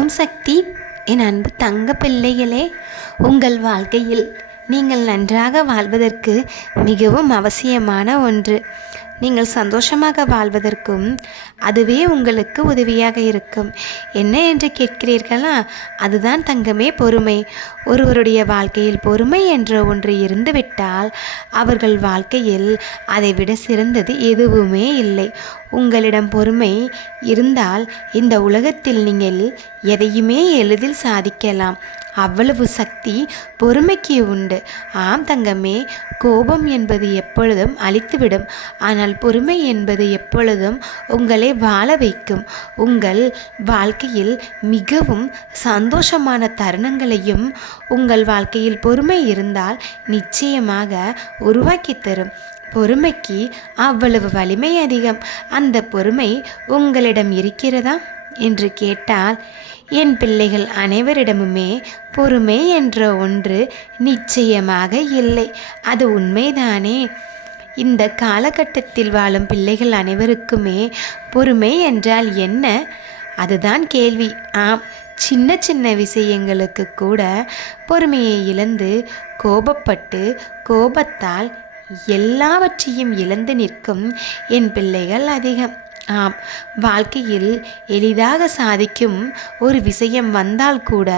ஓம் சக்தி. என் அன்பு தங்க பிள்ளைகளே உங்கள் வாழ்க்கையில் நீங்கள் நன்றாக வாழ்வதற்கு மிகவும் அவசியமான ஒன்று. நீங்கள் சந்தோஷமாக வாழ்வதற்கும் அதுவே உங்களுக்கு உதவியாக இருக்கும். என்ன என்று கேட்கிறீர்களா? அதுதான் தங்கமே பொறுமை. ஒருவருடைய வாழ்க்கையில் பொறுமை என்ற ஒன்று இருந்துவிட்டால் அவர்கள் வாழ்க்கையில் அதைவிட சிறந்தது எதுவுமே இல்லை. உங்களிடம் பொறுமை இருந்தால் இந்த உலகத்தில் நீங்கள் எதையுமே எளிதில் சாதிக்கலாம். அவ்வளவு சக்தி பொறுமைக்கு உண்டு. ஆம் தங்கமே கோபம் என்பது எப்பொழுதும் அழித்துவிடும். ஆனால் பொறுமை என்பது எப்பொழுதும் உங்களை வாழ வைக்கும். உங்கள் வாழ்க்கையில் மிகவும் சந்தோஷமான தருணங்களையும் உங்கள் வாழ்க்கையில் பொறுமை இருந்தால் நிச்சயமாக உருவாக்கி தரும். பொறுமைக்கு அவ்வளவு வலிமை அதிகம். அந்த பொறுமை உங்களிடம் இருக்கிறதா? என்று கேட்டால் என் பிள்ளைகள் அனைவரிடமுமே பொறுமை என்ற ஒன்று நிச்சயமாக இல்லை. அது உண்மைதானே? இந்த காலகட்டத்தில் வாழும் பிள்ளைகள் அனைவருக்குமே பொறுமை என்றால் என்ன? அதுதான் கேள்வி. ஆம் சின்ன சின்ன விஷயங்களுக்கு கூட பொறுமையை இழந்து கோபப்பட்டு கோபத்தால் எல்லாவற்றையும் இழந்து நிற்கும் என் பிள்ளைகள் அதிகம். ஆம் வாழ்க்கையில் எளிதாக சாதிக்கும் ஒரு விஷயம் வந்தால் கூட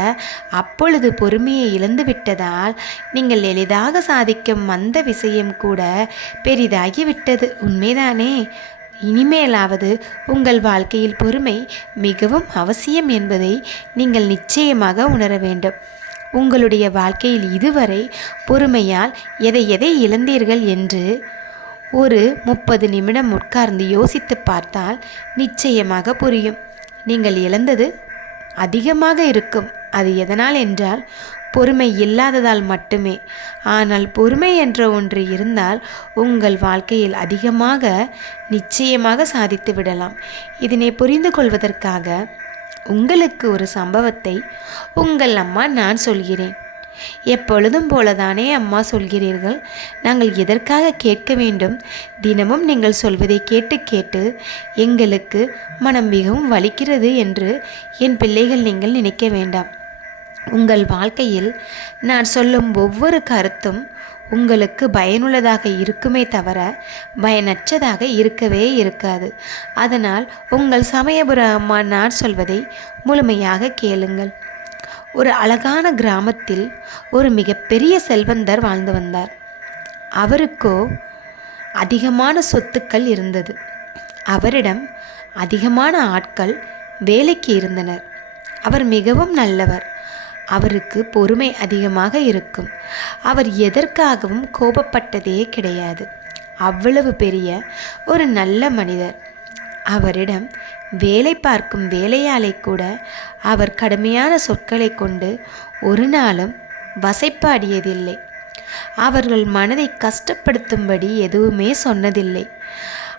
அப்பொழுது பொறுமையை இழந்து விட்டதால் நீங்கள் எளிதாக சாதிக்கும் அந்த விஷயம் கூட பெரிதாகி விட்டது உண்மைதானே? இனிமேலாவது உங்கள் வாழ்க்கையில் பொறுமை மிகவும் அவசியம் என்பதை நீங்கள் நிச்சயமாக உணர வேண்டும். உங்களுடைய வாழ்க்கையில் இதுவரை பொறுமையால் எதை எதை இழந்தீர்கள் என்று ஒரு முப்பது நிமிடம் உட்கார்ந்து யோசித்து பார்த்தால் நிச்சயமாக புரியும். நீங்கள் இழந்தது அதிகமாக இருக்கும். அது எதனால் என்றால் பொறுமை இல்லாததால் மட்டுமே. ஆனால் பொறுமை என்ற ஒன்று இருந்தால் உங்கள் வாழ்க்கையில் அதிகமாக நிச்சயமாக சாதித்து விடலாம். இதனை புரிந்து கொள்வதற்காக உங்களுக்கு ஒரு சம்பவத்தை உங்கள் அம்மா நான் சொல்கிறேன். எப்பொழுதும் போலதானே அம்மா சொல்கிறீர்கள். நாங்கள் எதற்காக கேட்க வேண்டும்? தினமும் நீங்கள் சொல்வதை கேட்டு கேட்டு எங்களுக்கு மனம் மிகவும் வலிக்கிறது என்று என் பிள்ளைகள் நீங்கள் நினைக்க வேண்டாம். உங்கள் வாழ்க்கையில் நான் சொல்லும் ஒவ்வொரு கருத்தும் உங்களுக்கு பயனுள்ளதாக இருக்குமே தவிர பயனற்றதாக இருக்கவே இருக்காது. அதனால் உங்கள் சமயபுர அம்மா நான் சொல்வதை முழுமையாக கேளுங்கள். ஒரு அழகான கிராமத்தில் ஒரு மிகப்பெரிய செல்வந்தர் வாழ்ந்து வந்தார். அவருக்கோ அதிகமான சொத்துக்கள் இருந்தது. அவரிடம் அதிகமான ஆட்கள் வேலைக்கு இருந்தனர். அவர் மிகவும் நல்லவர். அவருக்கு பொறுமை அதிகமாக இருக்கும். அவர் எதற்காகவும் கோபப்பட்டதே கிடையாது. அவ்வளவு பெரிய ஒரு நல்ல மனிதர். அவரிடம் வேலை பார்க்கும் வேலையாளை கூட அவர் கடுமையான சொற்களை கொண்டு ஒரு நாளும் வசைப்பாடியதில்லை. அவர்கள் மனதை கஷ்டப்படுத்தும்படி எதுவுமே சொன்னதில்லை.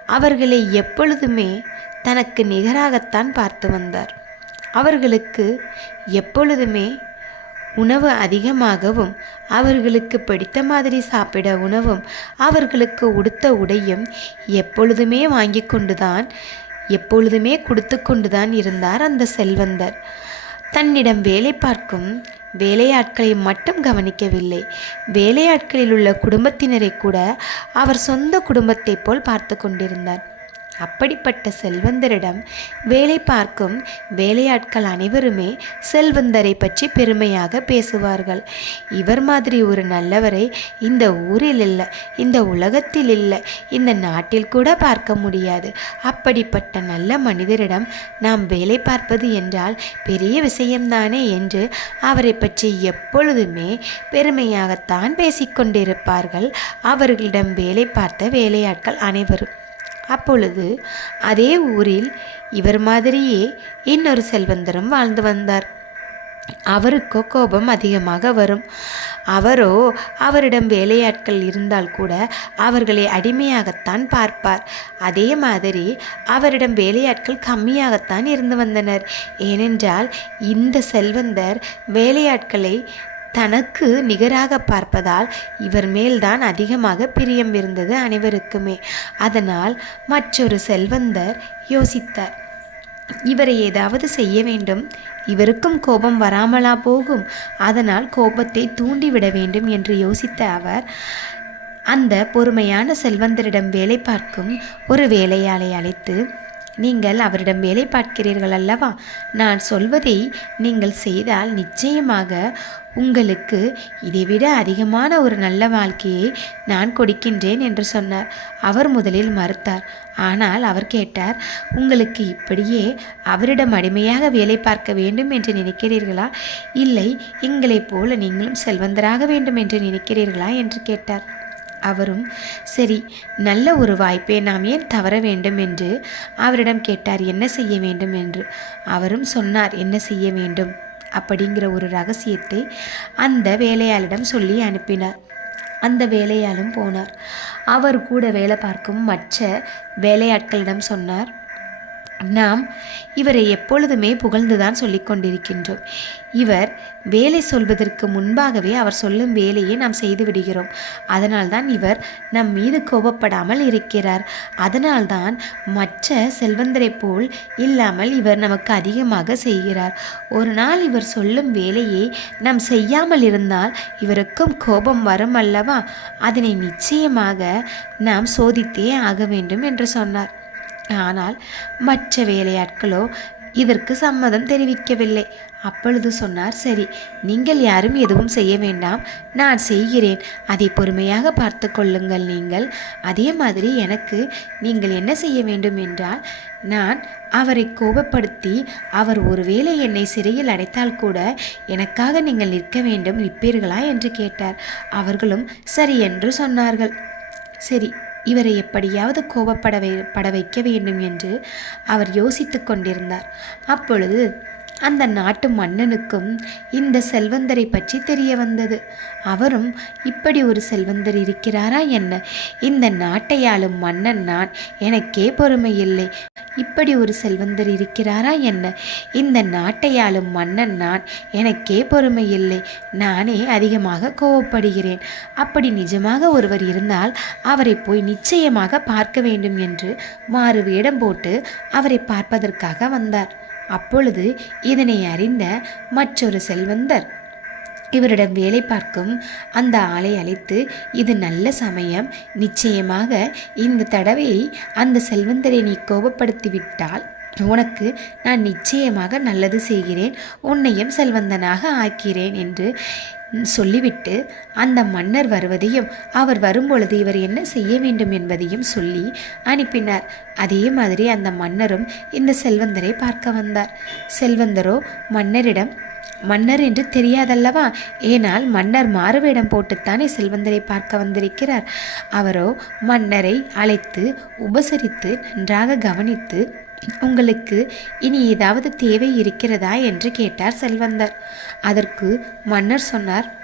அவர்களை எப்பொழுதுமே தனக்கு நிகராகத்தான் பார்த்து வந்தார். அவர்களுக்கு எப்பொழுதுமே உணவு அதிகமாகவும் அவர்களுக்கு பிடித்த மாதிரி சாப்பிட உணவும் அவர்களுக்கு உடுத்த உடையும் எப்பொழுதுமே வாங்கி கொண்டுதான் எப்பொழுதுமே கொடுத்து கொண்டுதான் இருந்தார் அந்த செல்வந்தர். தன்னிடம் வேலை பார்க்கும் வேலையாட்களை மட்டும் கவனிக்கவில்லை. வேலையாட்களில் உள்ள குடும்பத்தினரை கூட அவர் சொந்த குடும்பத்தைப் போல் பார்த்து கொண்டிருந்தார். அப்படிப்பட்ட செல்வந்தரிடம் வேலை பார்க்கும் வேலையாட்கள் அனைவருமே செல்வந்தரை பற்றி பெருமையாக பேசுவார்கள். இவர் மாதிரி ஒரு நல்லவரை இந்த ஊரில் இல்லை இந்த உலகத்தில் இல்லை இந்த நாட்டில் கூட பார்க்க முடியாது. அப்படிப்பட்ட நல்ல மனிதரிடம் நாம் வேலை பார்ப்பது என்றால் பெரிய விஷயம்தானே என்று அவரை பற்றி எப்பொழுதுமே பெருமையாகத்தான் பேசிக்கொண்டிருப்பார்கள். அவர்களிடம் வேலை பார்த்த வேலையாட்கள் அனைவரும். அப்பொழுது அதே ஊரில் இவர் மாதிரியே இன்னொரு செல்வந்தரும் வாழ்ந்து வந்தார். அவருக்கோ கோபம் அதிகமாக வரும். அவரோ அவரிடம் வேலையாட்கள் இருந்தால் கூட அவர்களை அடிமையாகத்தான் பார்ப்பார். அதே மாதிரி அவரிடம் வேலையாட்கள் கம்மியாகத்தான் இருந்து வந்தனர். ஏனென்றால் இந்த செல்வந்தர் வேலையாட்களை தனக்கு நிகராக பார்ப்பதால் இவர் மேல்தான் அதிகமாக பிரியம் இருந்தது அனைவருக்குமே. அதனால் மற்றொரு செல்வந்தர் யோசித்தார். இவரை ஏதாவது செய்ய வேண்டும். இவருக்கும் கோபம் வராமலா போகும். அதனால் கோபத்தை தூண்டிவிட வேண்டும் என்று யோசித்த அவர் அந்த பொறுமையான செல்வந்தரிடம் வேலை பார்க்கும் ஒரு வேலையாளை அழைத்து நீங்கள் அவரிடம் வேலை பார்க்கிறீர்கள் அல்லவா? நான் சொல்வதை நீங்கள் செய்தால் நிச்சயமாக உங்களுக்கு இதைவிட அதிகமான ஒரு நல்ல வாழ்க்கையை நான் கொடுக்கின்றேன் என்று சொன்னார். அவர் முதலில் மறுத்தார். ஆனால் அவர் கேட்டார் உங்களுக்கு இப்படியே அவரிடம் அடிமையாக வேலை பார்க்க வேண்டும் என்று நினைக்கிறீர்களா? இல்லை எங்களைப் போல நீங்களும் செல்வந்தராக வேண்டும் என்று நினைக்கிறீர்களா? என்று கேட்டார். அவரும் சரி நல்ல ஒரு வாய்ப்பை நாம் ஏன் தவற வேண்டும்? என்று அவரிடம் கேட்டார். என்ன செய்ய வேண்டும்? என்று. அவரும் சொன்னார் என்ன செய்ய வேண்டும்? அப்படிங்கிற ஒரு ரகசியத்தை அந்த வேலையாளிடம் சொல்லி அனுப்பினார். அந்த வேலையாளும் போனார். அவர் கூட வேலை பார்க்கும் மற்ற வேலையாட்களிடம் சொன்னார் நாம் இவரை எப்பொழுதுமே புகழ்ந்துதான் சொல்லிக் கொண்டிருக்கின்றோம். இவர் வேலை சொல்வதற்கு முன்பாகவே அவர் சொல்லும் வேலையை நாம் செய்து விடுகிறோம். அதனால்தான் இவர் நம் மீது கோபப்படாமல் இருக்கிறார். அதனால்தான் மற்ற செல்வந்தரைப் போல் இல்லாமல் இவர் நமக்கு அதிகமாக செய்கிறார். ஒரு நாள் இவர் சொல்லும் வேலையை நாம் செய்யாமல் இருந்தால் இவருக்கும் கோபம் வரும் அல்லவா? அதனை நிச்சயமாக நாம் சோதித்தே ஆக வேண்டும் என்று சொன்னார். ஆனால் மற்ற வேலையாட்களோ இதற்கு சம்மதம் தெரிவிக்கவில்லை. அப்பொழுது சொன்னார் சரி நீங்கள் யாரும் எதுவும் செய்ய வேண்டாம். நான் செய்கிறேன். அதை பொறுமையாக பார்த்து கொள்ளுங்கள் நீங்கள். அதே மாதிரி எனக்கு நீங்கள் என்ன செய்ய வேண்டும் என்றால் நான் அவரை கோபப்படுத்தி அவர் ஒருவேளை என்னை சிறையில் அடைத்தால் கூட எனக்காக நீங்கள் நிற்க வேண்டும் நிற்பீர்களா? என்று கேட்டார். அவர்களும் சரி என்று சொன்னார்கள். சரி இவரை எப்படியாவது கோபப்பட வை பட வைக்க வேண்டும் என்று அவர் யோசித்து கொண்டிருந்தார். அப்பொழுது அந்த நாட்டு மன்னனுக்கும் இந்த செல்வந்தரை பற்றி தெரிய வந்தது. அவரும் இப்படி ஒரு செல்வந்தர் இருக்கிறாரா என்ன? இந்த நாட்டை ஆளும் மன்னன் நான். எனக்கே பொறுமை இல்லை. இப்படி ஒரு செல்வந்தர் இருக்கிறாரா என்ன? இந்த நாட்டை ஆளும் மன்னன் நான். எனக்கே பொறுமை இல்லை. நானே அதிகமாக கோவப்படுகிறேன். அப்படி நிஜமாக ஒருவர் இருந்தால் அவரை போய் நிச்சயமாக பார்க்க வேண்டும் என்று மாறு வேடம் போட்டு அவரை பார்ப்பதற்காக வந்தார். அப்பொழுது இதனை அறிந்த மற்றொரு செல்வந்தர். இவரிடம் வேலை பார்க்கும் அந்த ஆளை அழைத்து இது நல்ல சமயம். நிச்சயமாக இந்த தடவையை அந்த செல்வந்தரை நீ கோபப்படுத்திவிட்டால் உனக்கு நான் நிச்சயமாக நல்லது செய்கிறேன். உன்னையும் செல்வந்தனாக ஆக்கிறேன் என்று சொல்லிவிட்டு அந்த மன்னர் வருவதையும் அவர் வரும்பொழுது இவர் என்ன செய்ய வேண்டும் என்பதையும் சொல்லி அனுப்பினார். அதே மாதிரி அந்த மன்னரும் இந்த செல்வந்தரை பார்க்க வந்தார். செல்வந்தரோ மன்னரிடம் மன்னர் என்று தெரியாதல்லவா? ஏனால் மன்னர் மாறுவேடம் போட்டுத்தானே செல்வந்தரை பார்க்க வந்திருக்கிறார். அவரோ மன்னரை அழைத்து உபசரித்து நன்றாக கவனித்து உங்களுக்கு இனி ஏதாவது தேவை இருக்கிறதா என்று கேட்டார் செல்வந்தர். அதற்கு மன்னர் சொன்னார்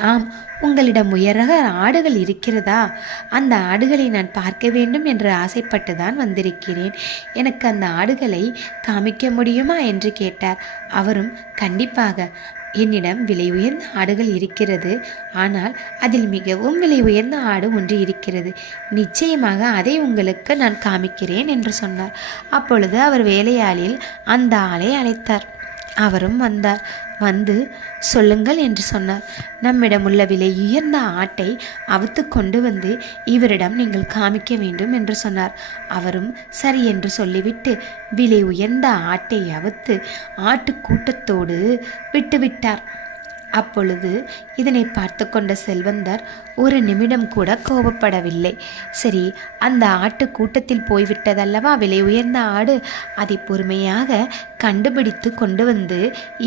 ஆம் உங்களிடம் உயரக ஆடுகள் இருக்கிறதா? அந்த ஆடுகளை நான் பார்க்க வேண்டும் என்று ஆசைப்பட்டு தான் வந்திருக்கிறேன். எனக்கு அந்த ஆடுகளை காமிக்க முடியுமா? என்று கேட்டார். அவரும் கண்டிப்பாக. என்னிடம் விலை உயர்ந்த ஆடுகள் இருக்கிறது. ஆனால் அதில் மிகவும் விலை உயர்ந்த ஆடு ஒன்று இருக்கிறது. நிச்சயமாக அதை உங்களுக்கு நான் காமிக்கிறேன் என்று சொன்னார். அப்பொழுது அவர் வேலையாளில் அந்த ஆளை அழைத்தார். அவரும் வந்தார். வந்து சொல்லுங்கள் என்று சொன்னார். நம்மிடம் உள்ள விலை உயர்ந்த ஆட்டை அவுத்து கொண்டு வந்து இவரிடம் நீங்கள் காமிக்க வேண்டும் என்று சொன்னார். அவரும் சரி என்று சொல்லிவிட்டு விலை உயர்ந்த ஆட்டை அவுத்து ஆட்டு கூட்டத்தோடு விட்டுவிட்டார். அப்பொழுது இதனை பார்த்து கொண்ட செல்வந்தர் ஒரு நிமிடம் கூட கோபப்படவில்லை. சரி அந்த ஆட்டு கூட்டத்தில் போய்விட்டதல்லவா? விலை உயர்ந்த ஆடு. அதை பொறுமையாக கண்டுபிடித்து கொண்டு வந்து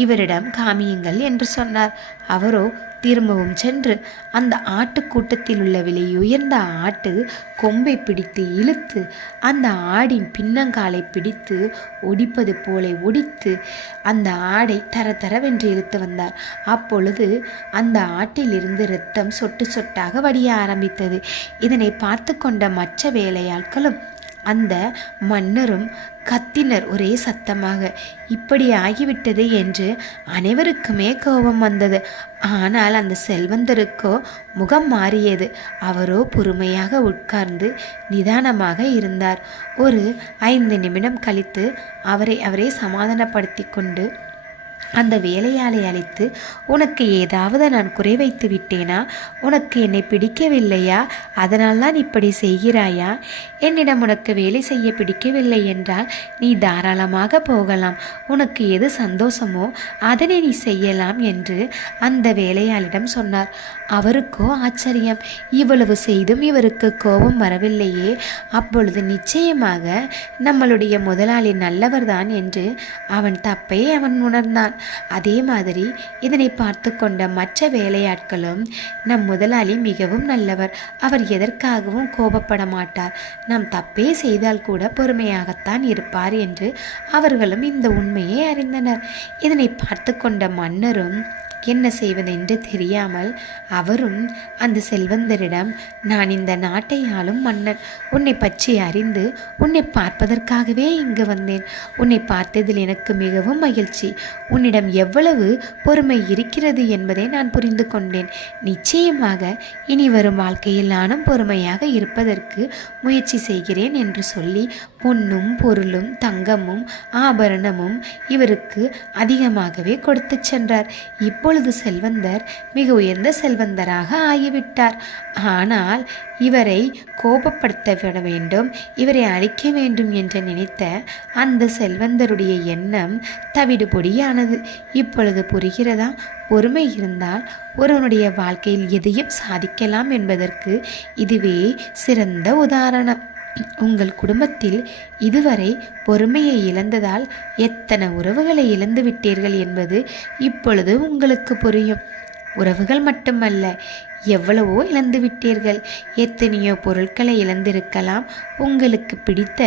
இவரிடம் காமியுங்கள் என்று சொன்னார். அவரோ திரும்பவும் சென்று அந்த ஆட்டுக்கூட்டத்தில் உள்ள விலை உயர்ந்த ஆட்டு கொம்பை பிடித்து இழுத்து அந்த ஆடின் பின்னங்காலை பிடித்து ஒடிப்பது போல ஒடித்து அந்த ஆடை தர தரவென்று இழுத்து வந்தார். அப்பொழுது அந்த ஆட்டிலிருந்து இரத்தம் சொட்டு சொட்டாக வடிய ஆரம்பித்தது. இதனை பார்த்து கொண்ட மற்ற வேலையாட்களும் அந்த மன்னரும் கத்தினர் ஒரே சத்தமாக இப்படி ஆகிவிட்டது என்று அனைவருக்குமே கோபம் வந்தது. ஆனால் அந்த செல்வந்தருக்கோ முகம் மாறியது. அவரோ பொறுமையாக உட்கார்ந்து நிதானமாக இருந்தார். ஒரு ஐந்து நிமிடம் கழித்து அவரை அவரே சமாதானப்படுத்தி கொண்டு அந்த வேலையாளை அழைத்து உனக்கு ஏதாவது நான் குறை வைத்து விட்டேனா? உனக்கு என்னை பிடிக்கவில்லையா? அதனால் தான் இப்படி செய்கிறாயா? என்னிடம் உனக்கு வேலை செய்ய பிடிக்கவில்லை என்றால் நீ தாராளமாக போகலாம். உனக்கு எது சந்தோஷமோ அதனை நீ செய்யலாம் என்று அந்த வேலையாளிடம் சொன்னார். அவருக்கோ ஆச்சரியம். இவ்வளவு செய்தும் இவருக்கு கோபம் வரவில்லையே. அப்பொழுது நிச்சயமாக நம்மளுடைய முதலாளி நல்லவர்தான் என்று அவன் தப்பை அவன் உணர்ந்தான். அதே மாதிரி இதனை பார்த்து கொண்ட மற்ற வேலையாட்களும் நம் முதலாளி மிகவும் நல்லவர். அவர் எதற்காகவும் கோபப்பட மாட்டார். நாம் தப்பே செய்தால் கூட பொறுமையாகத்தான் இருப்பார் என்று அவர்களும் இந்த உண்மையை அறிந்தனர். இதனை பார்த்து கொண்ட மன்னரும் என்ன செய்வதென்று தெரியாமல் அவரும் அந்த செல்வந்தரிடம் நான் இந்த நாட்டை ஆளும் மன்னன் உன்னை பற்றி அறிந்து உன்னை பார்ப்பதற்காகவே இங்கு வந்தேன். உன்னை பார்த்ததில் எனக்கு மிகவும் மகிழ்ச்சி. உன்னிடம் எவ்வளவு பொறுமை இருக்கிறது என்பதை நான் புரிந்து கொண்டேன். நிச்சயமாக இனி வரும் வாழ்க்கையில் நானும் பொறுமையாக இருப்பதற்கு முயற்சி செய்கிறேன் என்று சொல்லி பொன்னும் பொருளும் தங்கமும் ஆபரணமும் இவருக்கு அதிகமாகவே கொடுத்து சென்றார். இப்போ இப்பொழுது செல்வந்தர் மிக உயர்ந்த செல்வந்தராக ஆகிவிட்டார். ஆனால் இவரை கோபப்படுத்த விட வேண்டும் இவரை அழிக்க வேண்டும் என்று நினைத்த அந்த செல்வந்தருடைய எண்ணம் தவிடுபொடியானது. இப்பொழுது புரிகிறதா? பொறுமை இருந்தால் ஒருவனுடைய வாழ்க்கையில் எதையும் சாதிக்கலாம் என்பதற்கு இதுவே சிறந்த உதாரணம். உங்கள் குடும்பத்தில் இதுவரை பொறுமையை இழந்ததால் எத்தனை உறவுகளை இழந்து விட்டீர்கள் என்பது இப்பொழுது உங்களுக்கு புரியும். உறவுகள் மட்டுமல்ல எவ்வளவோ இழந்து விட்டீர்கள். எத்தனையோ பொருட்களை இழந்திருக்கலாம். உங்களுக்கு பிடித்த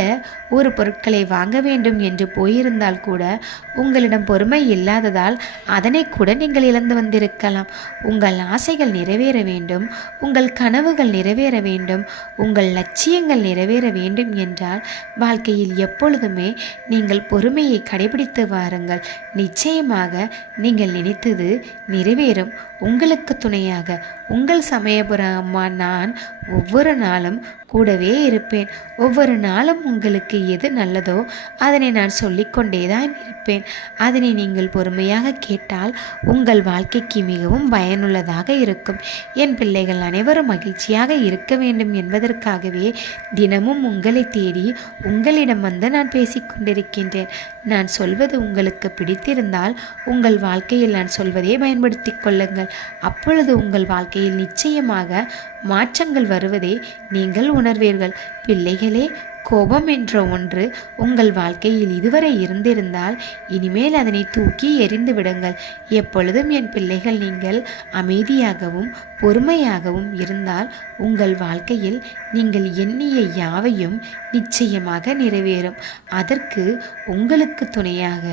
ஒரு பொருட்களை வாங்க வேண்டும் என்று போயிருந்தால் கூட உங்களிடம் பொறுமை இல்லாததால் அதனை கூட நீங்கள் இழந்து வந்திருக்கலாம். உங்கள் ஆசைகள் நிறைவேற வேண்டும். உங்கள் கனவுகள் நிறைவேற வேண்டும். உங்கள் லட்சியங்கள் நிறைவேற வேண்டும் என்றால் வாழ்க்கையில் எப்பொழுதுமே நீங்கள் பொறுமையை கடைபிடித்து வாருங்கள். நிச்சயமாக நீங்கள் நினைத்தது நிறைவேறும். உங்களுக்கு துணையாக உங்கள் சமயபுரம் அம்மா நான் ஒவ்வொரு நாளும் கூடவே இருப்பேன். ஒவ்வொரு நாளும் உங்களுக்கு எது நல்லதோ அதனை நான் சொல்லிக்கொண்டே தான் இருப்பேன். அதனை நீங்கள் பொறுமையாக கேட்டால் உங்கள் வாழ்க்கைக்கு மிகவும் பயனுள்ளதாக இருக்கும். என் பிள்ளைகள் அனைவரும் மகிழ்ச்சியாக இருக்க வேண்டும் என்பதற்காகவே தினமும் உங்களை தேடி உங்களிடம் வந்து நான் பேசிக்கொண்டிருக்கின்றேன் நான் சொல்வது உங்களுக்கு பிடித்திருந்தால் உங்கள் வாழ்க்கையில் நான் சொல்வதே பயன்படுத்தி கொள்ளுங்கள். அப்பொழுது உங்கள் வாழ்க்கையில் நிச்சயமாக மாற்றங்கள் வருவதை நீங்கள் உணர்வீர்கள். பிள்ளைகளே கோபம் என்ற ஒன்று உங்கள் வாழ்க்கையில் இதுவரை இருந்திருந்தால் இனிமேல் அதனை தூக்கி எரிந்து விடுங்கள். எப்பொழுதும் என் பிள்ளைகள் நீங்கள் அமைதியாகவும் பொறுமையாகவும் இருந்தால் உங்கள் வாழ்க்கையில் நீங்கள் எண்ணிய யாவையும் நிச்சயமாக நிறைவேறும். அதற்கு உங்களுக்கு துணையாக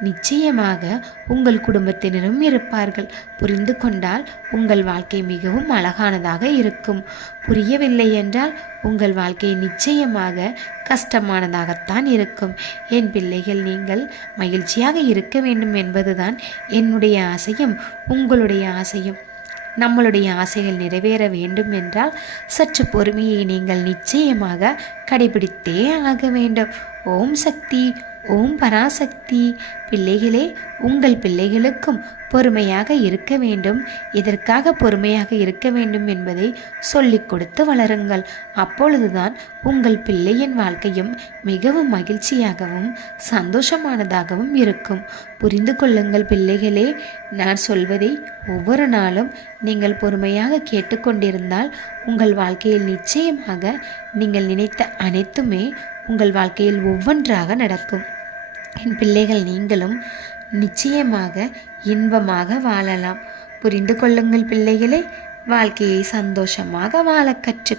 நிச்சயமாக உங்கள் குடும்பத்தினரும் இருப்பார்கள். புரிந்து கொண்டால் உங்கள் வாழ்க்கை மிகவும் அழகானதாக இருக்கும். புரியவில்லை என்றால் உங்கள் வாழ்க்கை நிச்சயமாக கஷ்டமானதாகத்தான் இருக்கும். என் பிள்ளைகள் நீங்கள் மகிழ்ச்சியாக இருக்க வேண்டும் என்பதுதான் என்னுடைய ஆசையும் உங்களுடைய ஆசையும். நம்மளுடைய ஆசைகள் நிறைவேற வேண்டும் என்றால் சற்று பொறுமையை நீங்கள் நிச்சயமாக கடைபிடித்தே ஆக வேண்டும். ஓம் சக்தி. ஓம் பராசக்தி. பிள்ளைகளே உங்கள் பிள்ளைகளுக்கும் பொறுமையாக இருக்க வேண்டும். எதற்காக பொறுமையாக இருக்க வேண்டும் என்பதை சொல்லிக் கொடுத்து வளருங்கள். அப்பொழுதுதான் உங்கள் பிள்ளையின் வாழ்க்கையும் மிகவும் மகிழ்ச்சியாகவும் சந்தோஷமானதாகவும் இருக்கும். புரிந்து கொள்ளுங்கள் பிள்ளைகளே நான் சொல்வதை ஒவ்வொரு நாளும் நீங்கள் பொறுமையாக கேட்டுக்கொண்டிருந்தால் உங்கள் வாழ்க்கையில் நிச்சயமாக நீங்கள் நினைத்த அனைத்துமே உங்கள் வாழ்க்கையில் ஒவ்வொன்றாக நடக்கும். என் பிள்ளைகள் நீங்களும் நிச்சயமாக இன்பமாக வாழலாம். புரிந்து கொள்ளுங்கள் பிள்ளைகளே வாழ்க்கையை சந்தோஷமாக வாழ கற்று